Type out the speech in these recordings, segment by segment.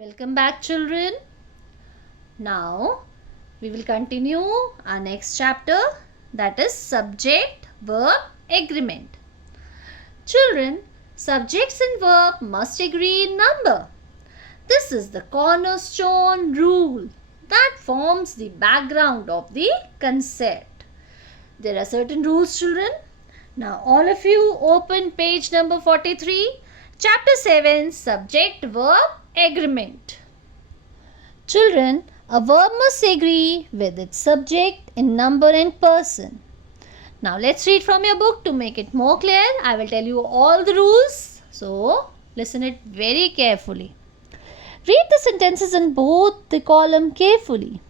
Welcome back, children. Now we will continue our next chapter, that is subject verb agreement. Children, subjects and verb must agree in number. This is the cornerstone rule that forms the background of the concept. There are certain rules, children. Now all of you open page number 43, chapter 7, subject verb agreement. Children, a verb must agree with its subject in number and person. Now let's read from your book to make it more clear. I will tell you all the rules, so listen it very carefully. Read the sentences in both the column carefully.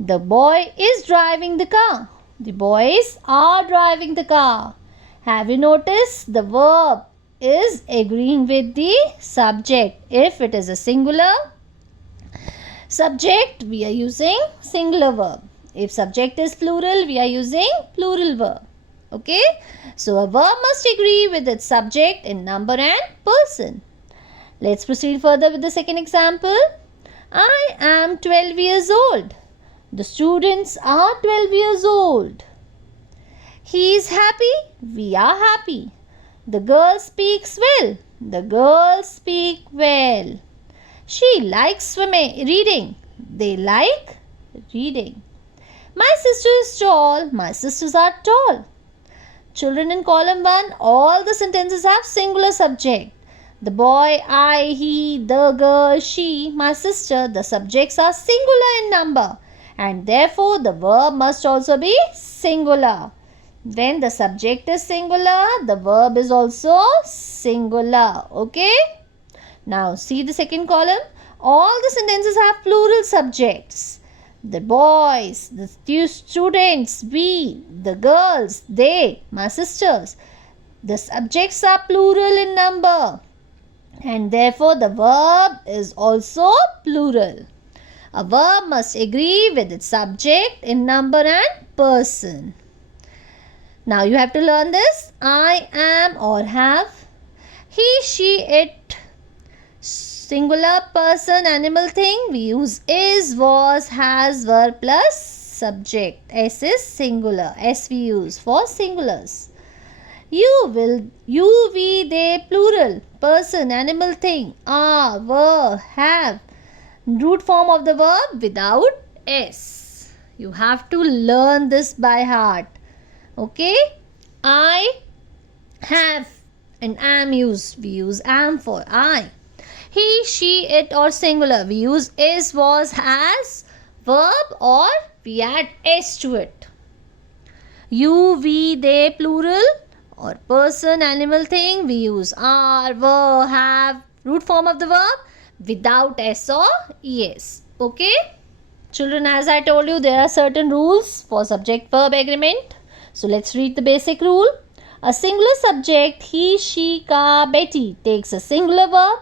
The boy is driving the car. The boys are driving the car. Have you noticed the verb is agreeing with the subject? If it is a singular subject, we are using singular verb. If subject is plural, we are using plural verb. Okay? So a verb must agree with its subject in number and person. Let's proceed further with the second example. I am 12 years old. The students are 12 years old. He is happy. We are happy. The girl speaks well. The girls speak well. She likes reading. They like reading. My sister is tall. My sisters are tall. Children, in column 1, all the sentences have singular subject. The boy, I, he, the girl, she, my sister. The subjects are singular in number, and therefore the verb must also be singular. When the subject is singular, the verb is also singular. Okay? Now see the second column. All the sentences have plural subjects. The boys, the students, we, the girls, they, my sisters. The subjects are plural in number, and therefore the verb is also plural. A verb must agree with its subject in number and person. Now you have to learn this. I am or have. He, she, it. Singular, person, animal, thing. We use is, was, has, were plus subject. S is singular. S we use for singulars. You, will, you, we, they, plural. Person, animal, thing. Are, were, have. Root form of the verb without S. You have to learn this by heart. Okay? I have and am used. We use am for I. He, she, it or singular. We use is, was, has, verb, or we add S to it. You, we, they, plural, or person, animal, thing. We use are, were, have, root form of the verb without S or ES. Okay? Children, as I told you, there are certain rules for subject-verb agreement. So let's read the basic rule. A singular subject, he, she, car, Betty, takes a singular verb.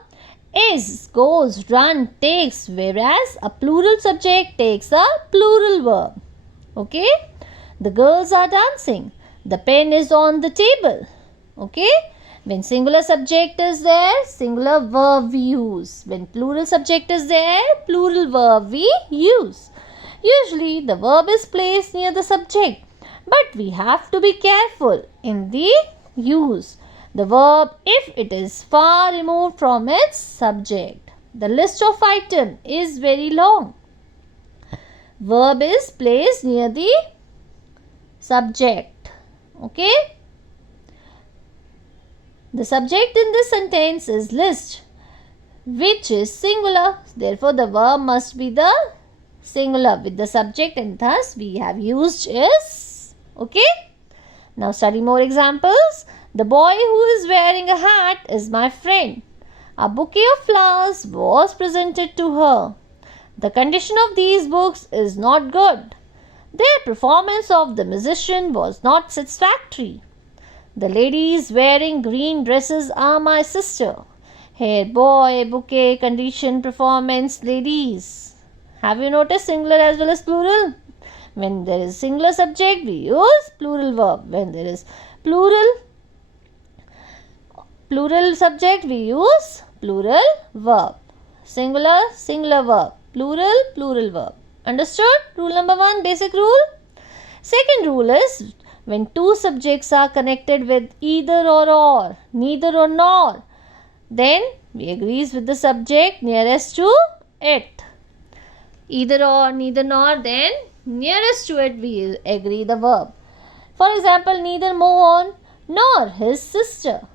Is, goes, run, takes, whereas a plural subject takes a plural verb. Okay? The girls are dancing. The pen is on the table. Okay? When singular subject is there, singular verb we use. When plural subject is there, plural verb we use. Usually the verb is placed near the subject, but we have to be careful in the use the verb if it is far removed from its subject. The list of item is very long. Verb is placed near the subject. Okay? The subject in this sentence is list, which is singular. Therefore, the verb must be the singular with the subject, and thus we have used is. Okay? Now study more examples. The boy who is wearing a hat is my friend. A bouquet of flowers was presented to her. The condition of these books is not good. Their performance of the musician was not satisfactory. The ladies wearing green dresses are my sister. Here, boy, bouquet, condition, performance, ladies. Have you noticed singular as well as plural? When there is singular subject, we use plural verb. When there is plural subject, we use plural verb. singular, singular verb. Plural, plural verb. Understood? Rule number 1, basic rule. Second rule is when two subjects are connected with either or, neither or nor, then we agrees with the subject nearest to it. Either or, neither nor, then nearest to it we agree the verb. For example, neither Mohan nor his sister.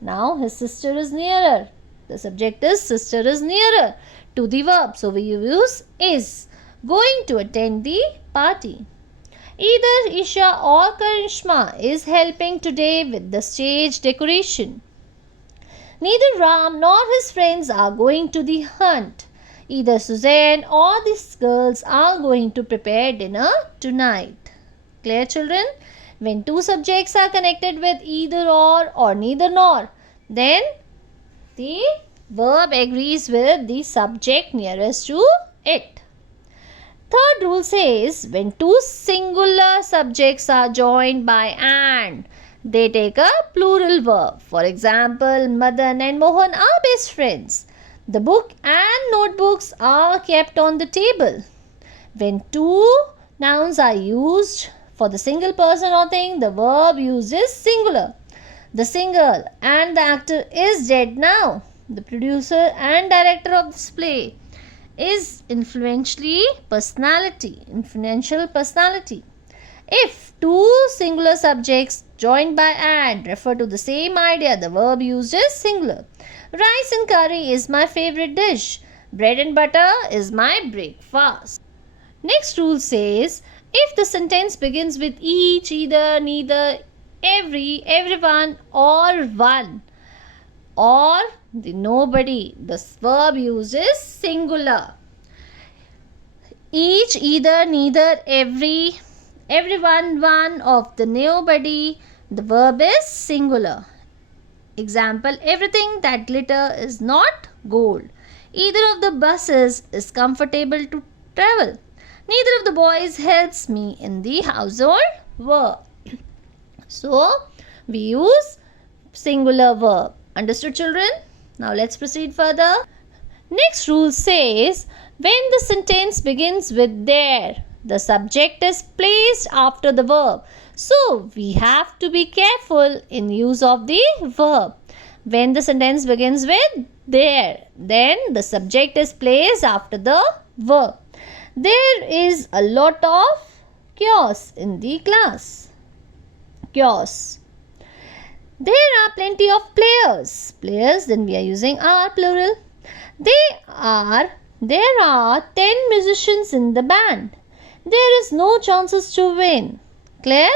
Now his sister is nearer. The subject is sister is nearer to the verb. So we use is. Going to attend the party. Either Isha or Karishma is helping today with the stage decoration. Neither Ram nor his friends are going to the hunt. Either Suzanne or these girls are going to prepare dinner tonight. Clear, children? When two subjects are connected with either or neither nor, then the verb agrees with the subject nearest to it. Third rule says when two singular subjects are joined by and, they take a plural verb. For example, Madan and Mohan are best friends. The book and notebooks are kept on the table. When two nouns are used for the single person or thing, the verb used is singular. The singer and the actor is dead now. The producer and director of this play is influential personality. If two singular subjects joined by and refer to the same idea, the verb used is singular. Rice and curry is my favorite dish. Bread and butter is my breakfast. Next rule says, if the sentence begins with each, either, neither, every, everyone, or one, or the nobody, the verb used is singular. Each, either, neither, every, everyone, one of the nobody, the verb is singular. Example, everything that glitter is not gold. Either of the buses is comfortable to travel. Neither of the boys helps me in the household work. So, we use singular verb. Understood, children? Now, let's proceed further. Next rule says, when the sentence begins with there, the subject is placed after the verb. So, we have to be careful in use of the verb. When the sentence begins with there, then the subject is placed after the verb. There is a lot of chaos in the class. Chaos. There are plenty of players. Players, then we are using are plural. There are 10 musicians in the band. There is no chances to win. Clear?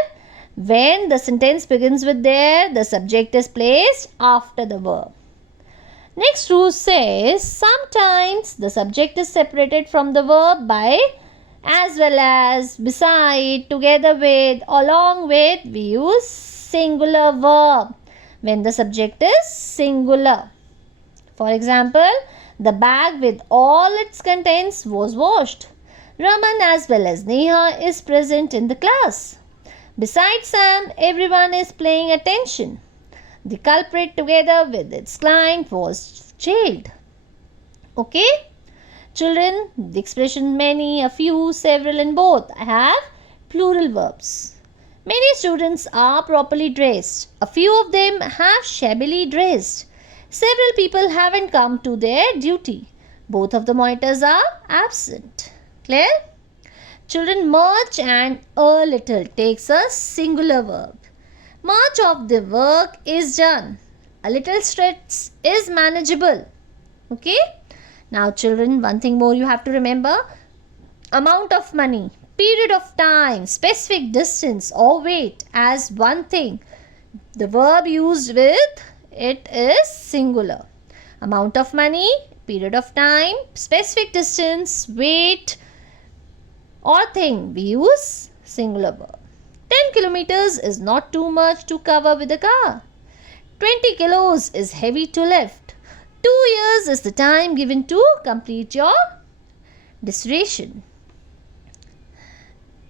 When the sentence begins with there, the subject is placed after the verb. Next rule says, sometimes the subject is separated from the verb by as well as, beside, together with, along with. We use singular verb when the subject is singular. For example, the bag with all its contents was washed. Raman as well as Neha is present in the class. Besides Sam, everyone is paying attention. The culprit together with its client was jailed. Okay? Children, the expression many, a few, several and both have plural verbs. Many students are properly dressed. A few of them have shabbily dressed. Several people haven't come to their duty. Both of the monitors are absent. Clear? Children, much and a little takes a singular verb. Much of the work is done. A little stress is manageable. Okay? Now children, one thing more you have to remember. Amount of money, period of time, specific distance or weight as one thing. The verb used with it is singular. Amount of money, period of time, specific distance, weight or thing, we use singular verb. 10 kilometers is not too much to cover with a car. 20 kilos is heavy to lift. 2 years is the time given to complete your dissertation.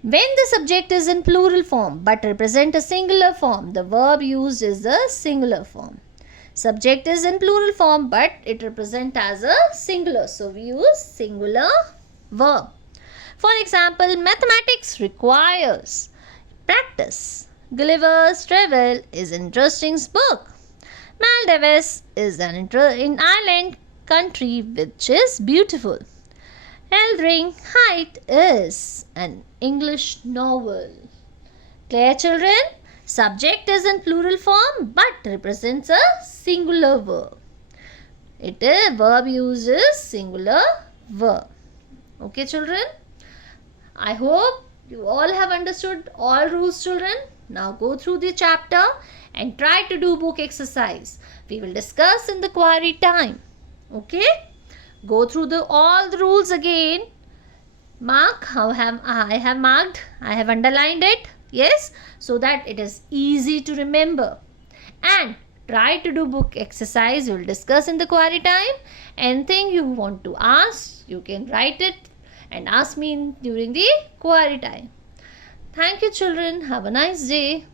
When the subject is in plural form but represent a singular form, the verb used is the singular form. Subject is in plural form, but it represents as a singular. So we use singular verb. For example, mathematics requires practice. Gulliver's Travel is an interesting book. Maldives is an island country which is beautiful. Wuthering Heights is an English novel. Clear, children? Subject is in plural form but represents a singular verb. Verb uses singular verb. Okay, children? I hope you all have understood all rules, children. Now go through the chapter and try to do book exercise. We will discuss in the query time. Okay? Go through all the rules again. Mark how I have marked. I have underlined it. Yes, so that it is easy to remember. And try to do book exercise. We will discuss in the query time. Anything you want to ask, you can write it and ask me during the query time. Thank you, children. Have a nice day.